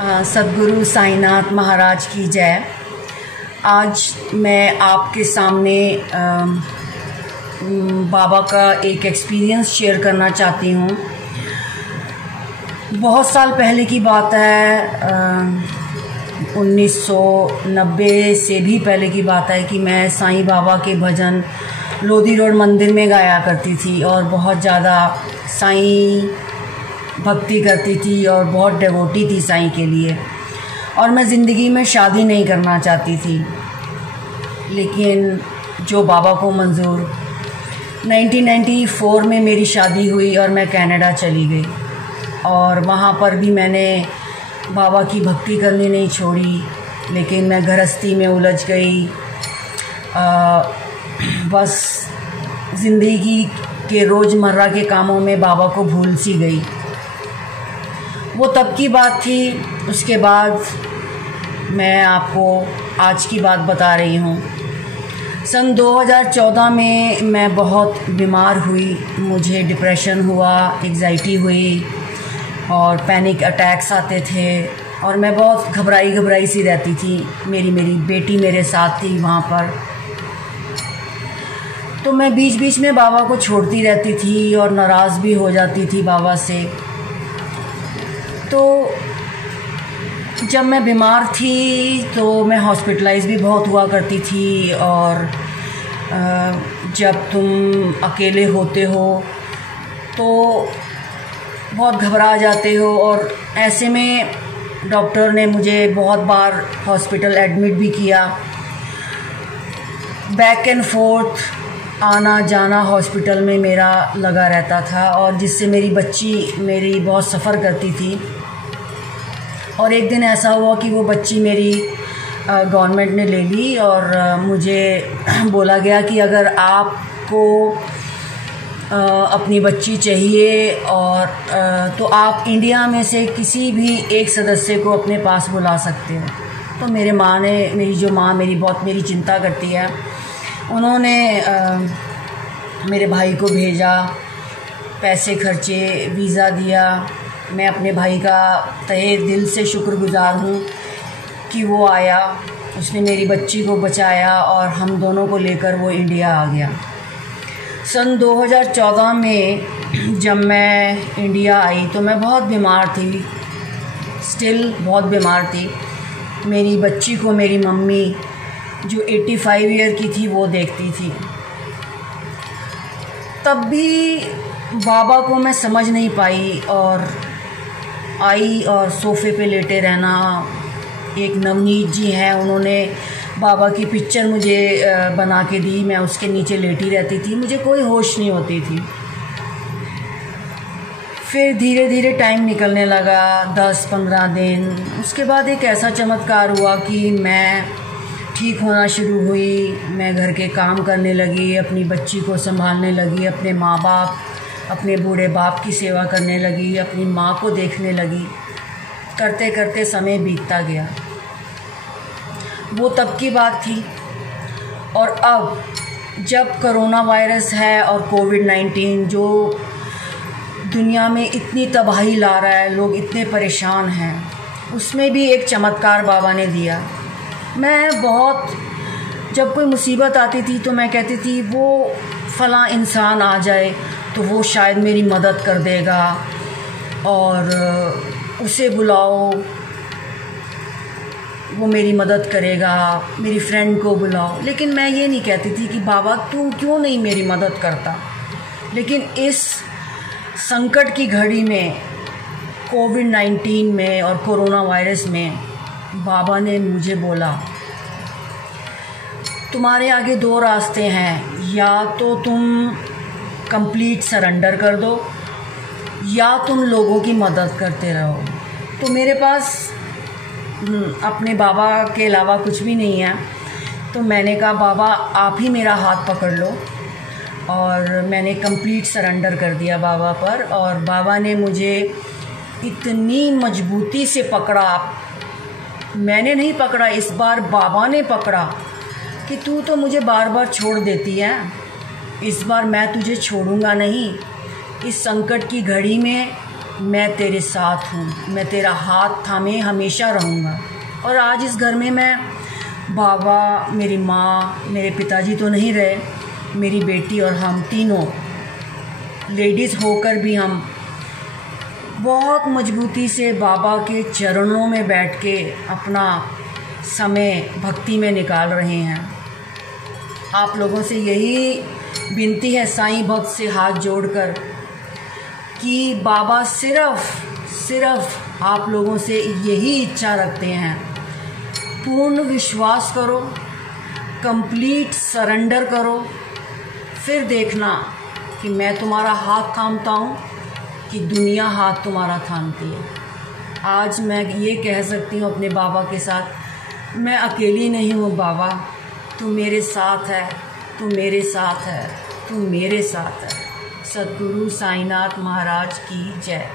सद्गुरु साईनाथ महाराज की जय। आज मैं आपके सामने बाबा का एक एक्सपीरियंस शेयर करना चाहती हूँ। बहुत साल पहले की बात है, 1990 से भी पहले की बात है कि मैं साईं बाबा के भजन लोधी रोड मंदिर में गाया करती थी और बहुत ज़्यादा साईं भक्ति करती थी और बहुत डिवोटी थी साईं के लिए। और मैं ज़िंदगी में शादी नहीं करना चाहती थी, लेकिन जो बाबा को मंजूर। 1994 में मेरी शादी हुई और मैं कनाडा चली गई और वहाँ पर भी मैंने बाबा की भक्ति करनी नहीं छोड़ी, लेकिन मैं गृहस्थी में उलझ गई। बस ज़िंदगी के रोज़मर्रा के कामों में बाबा को भूल सी गई। वो तब की बात थी। उसके बाद मैं आपको आज की बात बता रही हूँ। सन 2014 में मैं बहुत बीमार हुई। मुझे डिप्रेशन हुआ, एंग्जाइटी हुई और पैनिक अटैक्स आते थे और मैं बहुत घबराई सी रहती थी। मेरी बेटी मेरे साथ थी वहाँ पर, तो मैं बीच बीच में बाबा को छोड़ती रहती थी और नाराज़ भी हो जाती थी बाबा से। तो जब मैं बीमार थी तो मैं हॉस्पिटलाइज भी बहुत हुआ करती थी। और जब तुम अकेले होते हो तो बहुत घबरा जाते हो, और ऐसे में डॉक्टर ने मुझे बहुत बार हॉस्पिटल एडमिट भी किया। बैक एंड फोर्थ आना जाना हॉस्पिटल में मेरा लगा रहता था, और जिससे मेरी बच्ची मेरी बहुत सफ़र करती थी। और एक दिन ऐसा हुआ कि वो बच्ची मेरी गवर्नमेंट ने ले ली और मुझे बोला गया कि अगर आपको अपनी बच्ची चाहिए और तो आप इंडिया में से किसी भी एक सदस्य को अपने पास बुला सकते हो। तो मेरी माँ मेरी चिंता करती है। उन्होंने मेरे भाई को भेजा, पैसे खर्चे, वीज़ा दिया। मैं अपने भाई का तहे दिल से शुक्रगुज़ार हूँ कि वो आया, उसने मेरी बच्ची को बचाया और हम दोनों को लेकर वो इंडिया आ गया। सन 2014 में जब मैं इंडिया आई तो मैं बहुत बीमार थी, स्टिल बहुत बीमार थी। मेरी बच्ची को मेरी मम्मी जो 85 ईयर की थी वो देखती थी। तब भी बाबा को मैं समझ नहीं पाई और आई और सोफ़े पे लेटे रहना। एक नवनीत जी हैं, उन्होंने बाबा की पिक्चर मुझे बना के दी। मैं उसके नीचे लेटी रहती थी, मुझे कोई होश नहीं होती थी। फिर धीरे धीरे टाइम निकलने लगा, 10-15 दिन। उसके बाद एक ऐसा चमत्कार हुआ कि मैं ठीक होना शुरू हुई। मैं घर के काम करने लगी, अपनी बच्ची को संभालने लगी, अपने माँ बाप, अपने बूढ़े बाप की सेवा करने लगी, अपनी माँ को देखने लगी। करते करते समय बीतता गया। वो तब की बात थी। और अब जब कोरोना वायरस है और कोविड-19 जो दुनिया में इतनी तबाही ला रहा है, लोग इतने परेशान हैं, उसमें भी एक चमत्कार बाबा ने दिया। जब कोई मुसीबत आती थी तो मैं कहती थी वो फ़लाँ इंसान आ जाए तो वो शायद मेरी मदद कर देगा, और उसे बुलाओ वो मेरी मदद करेगा, मेरी फ्रेंड को बुलाओ। लेकिन मैं ये नहीं कहती थी कि बाबा तू क्यों नहीं मेरी मदद करता। लेकिन इस संकट की घड़ी में, कोविड-19 में और कोरोना वायरस में, बाबा ने मुझे बोला तुम्हारे आगे 2 रास्ते हैं, या तो तुम कंप्लीट सरेंडर कर दो या तुम लोगों की मदद करते रहो। तो मेरे पास अपने बाबा के अलावा कुछ भी नहीं है। तो मैंने कहा बाबा आप ही मेरा हाथ पकड़ लो, और मैंने कंप्लीट सरेंडर कर दिया बाबा पर। और बाबा ने मुझे इतनी मजबूती से पकड़ा, मैंने नहीं पकड़ा, इस बार बाबा ने पकड़ा कि तू तो मुझे बार बार छोड़ देती है, इस बार मैं तुझे छोड़ूंगा नहीं। इस संकट की घड़ी में मैं तेरे साथ हूँ, मैं तेरा हाथ थामे हमेशा रहूँगा। और आज इस घर में मैं, बाबा, मेरी माँ, मेरे पिताजी तो नहीं रहे, मेरी बेटी और हम तीनों लेडीज़ होकर भी हम बहुत मजबूती से बाबा के चरणों में बैठ के अपना समय भक्ति में निकाल रहे हैं। आप लोगों से यही विनती है साईं भक्त से हाथ जोड़कर कि बाबा सिर्फ आप लोगों से यही इच्छा रखते हैं, पूर्ण विश्वास करो, कंप्लीट सरेंडर करो, फिर देखना कि मैं तुम्हारा हाथ थामता हूँ कि दुनिया हाथ तुम्हारा थामती है। आज मैं ये कह सकती हूँ अपने बाबा के साथ, मैं अकेली नहीं हूँ बाबा, तू मेरे साथ है, तू मेरे साथ है, तू मेरे साथ है। सद्गुरु साईनाथ महाराज की जय।